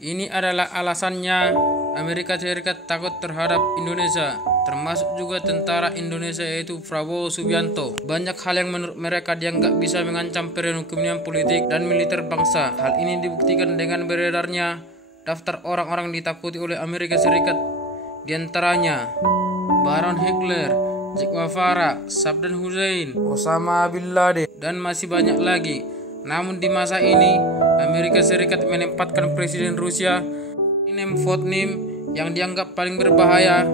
Ini adalah alasannya Amerika Serikat takut terhadap Indonesia, termasuk juga tentara Indonesia yaitu Prabowo Subianto. Banyak hal yang menurut mereka dianggap bisa mengancam perekonomian politik dan militer bangsa. Hal ini dibuktikan dengan beredarnya daftar orang-orang ditakuti oleh Amerika Serikat, di antaranya Baron Hitler, Che Guevara, Saddam Hussein, Osama bin Laden, dan masih banyak lagi. Namun di masa ini, Amerika Serikat menempatkan Presiden Rusia Vladimir Putin yang dianggap paling berbahaya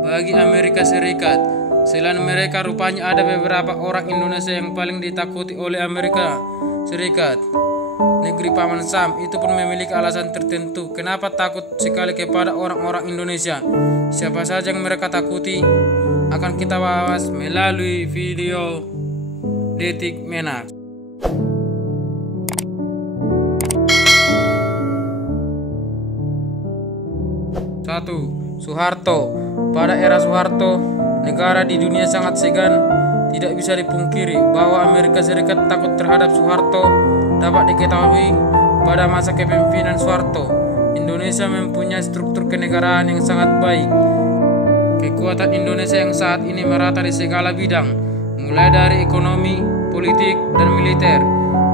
bagi Amerika Serikat. Selain mereka, rupanya ada beberapa orang Indonesia yang paling ditakuti oleh Amerika Serikat. Negeri Paman Sam itu pun memiliki alasan tertentu kenapa takut sekali kepada orang-orang Indonesia. Siapa saja yang mereka takuti akan kita bahas melalui video Detik Menak. 1. Soeharto. Pada era Soeharto, negara di dunia sangat segan. Tidak bisa dipungkiri bahwa Amerika Serikat takut terhadap Soeharto. Dapat diketahui pada masa kepemimpinan Soeharto, Indonesia mempunyai struktur kenegaraan yang sangat baik. Kekuatan Indonesia yang saat ini merata di segala bidang, mulai dari ekonomi, politik, dan militer.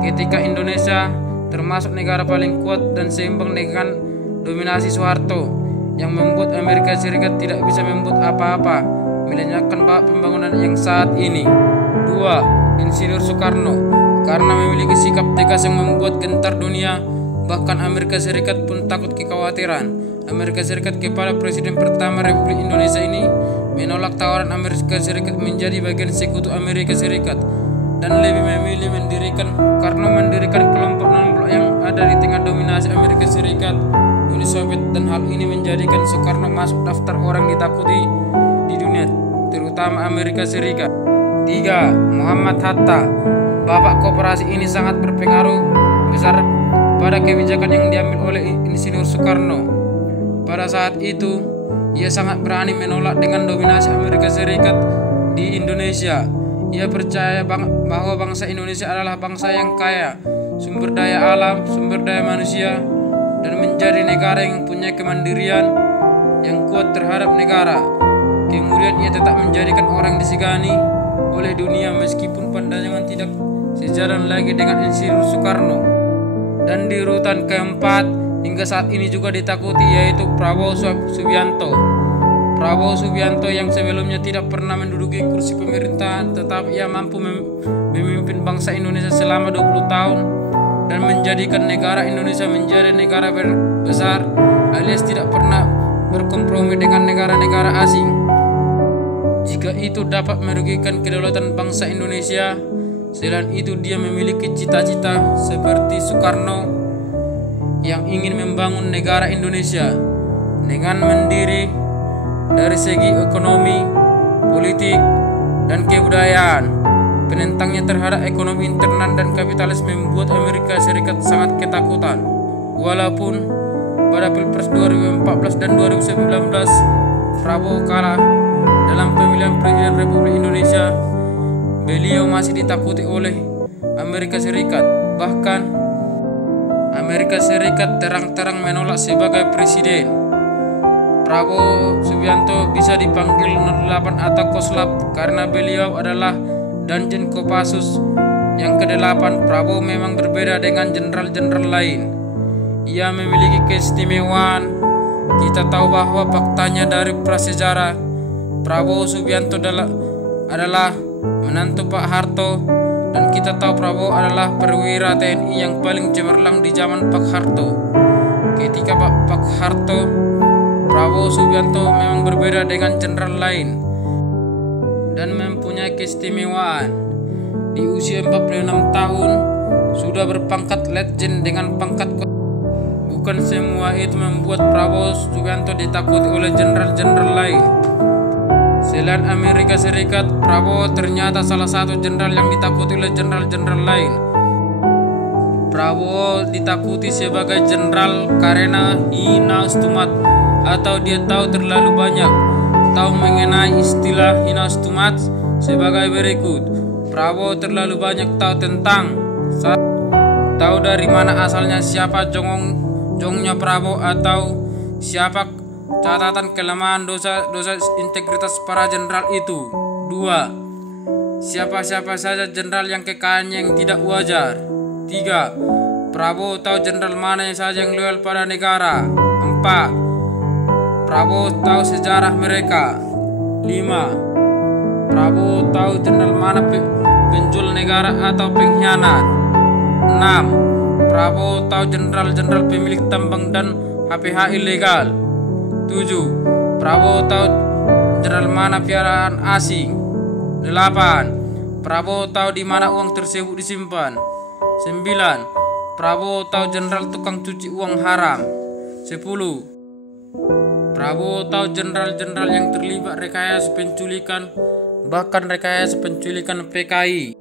Ketika Indonesia termasuk negara paling kuat dan seimbang dengan dominasi Soeharto, yang membuat Amerika Serikat tidak bisa membuat apa-apa, melenyapkan pembangunan yang saat ini. 2. Insinyur Soekarno. Karena memiliki sikap tegas yang membuat gentar dunia, bahkan Amerika Serikat pun takut kekhawatiran. Amerika Serikat, kepala Presiden pertama Republik Indonesia ini, menolak tawaran Amerika Serikat menjadi bagian sekutu Amerika Serikat dan lebih memilih mendirikan kelompok-kelompok yang ada di tengah dominasi Amerika Serikat, Uni Soviet, dan hal ini menjadikan Soekarno masuk daftar orang ditakuti di dunia, terutama Amerika Serikat. 3. Muhammad Hatta. Bapak koperasi ini sangat berpengaruh besar pada kebijakan yang diambil oleh Insinyur Soekarno. Pada saat itu, ia sangat berani menolak dengan dominasi Amerika Serikat di Indonesia. Ia percaya bahwa bangsa Indonesia adalah bangsa yang kaya sumber daya alam, sumber daya manusia, dan menjadi negara yang punya kemandirian yang kuat terhadap negara. Kemudian ia tetap menjadikan orang disegani oleh dunia meskipun pandangan tidak sejalan lagi dengan Insinyur Soekarno. Dan di urutan keempat hingga saat ini juga ditakuti yaitu Prabowo Subianto. Prabowo Subianto yang sebelumnya tidak pernah menduduki kursi pemerintahan, tetapi ia mampu memimpin bangsa Indonesia selama 20 tahun dan menjadikan negara Indonesia menjadi negara besar alias tidak pernah berkompromi dengan negara-negara asing. Jika itu dapat merugikan kedaulatan bangsa Indonesia. Selain itu, dia memiliki cita-cita seperti Soekarno yang ingin membangun negara Indonesia dengan mandiri dari segi ekonomi, politik, dan kebudayaan. Penentangnya terhadap ekonomi internal dan kapitalis membuat Amerika Serikat sangat ketakutan. Walaupun pada Pilpres 2014 dan 2019 Prabowo kalah dalam pemilihan Presiden Republik Indonesia, beliau masih ditakuti oleh Amerika Serikat. Bahkan Amerika Serikat terang-terang menolak sebagai presiden. Prabowo Subianto bisa dipanggil 08 atau Koslap karena beliau adalah Danjen Kopassus yang ke-8. Prabowo memang berbeda dengan jenderal-jenderal lain. Ia memiliki keistimewaan. Kita tahu bahwa faktanya dari prasejarah, Prabowo Subianto adalah menantu Pak Harto, dan kita tahu Prabowo adalah perwira TNI yang paling cemerlang di zaman Pak Harto. Ketika Pak Harto, Prabowo Subianto memang berbeda dengan jenderal lain dan mempunyai keistimewaan. Di usia 46 tahun sudah berpangkat letjen dengan pangkat. Bukan semua itu membuat Prabowo Subianto ditakuti oleh jenderal-jenderal lain. Selain Amerika Serikat, Prabowo ternyata salah satu jenderal yang ditakuti oleh jenderal-jenderal lain. Prabowo ditakuti sebagai jenderal karena hinastumat atau dia tahu terlalu banyak. Tahu mengenai istilah hinastumat sebagai berikut. Prabowo terlalu banyak tahu tentang tahu dari mana asalnya siapa Jongong jongnya Prabowo atau siapa catatan kelemahan dosa integritas para jenderal itu. 2. Siapa-siapa saja jenderal yang kekayaannya yang tidak wajar. 3. Prabowo tahu jenderal mana saja yang loyal pada negara. 4. Prabowo tahu sejarah mereka. 5. Prabowo tahu jenderal mana penjual negara atau pengkhianat. 6. Prabowo tahu jenderal-jenderal pemilik tambang dan HPH ilegal. 7. Prabowo tahu jenderal mana piaraan asing. 8. Prabowo tahu di mana uang tersebut disimpan. 9. Prabowo tahu jenderal tukang cuci uang haram. 10. Prabowo tahu jenderal-jenderal yang terlibat rekayasa penculikan, bahkan rekayasa penculikan PKI.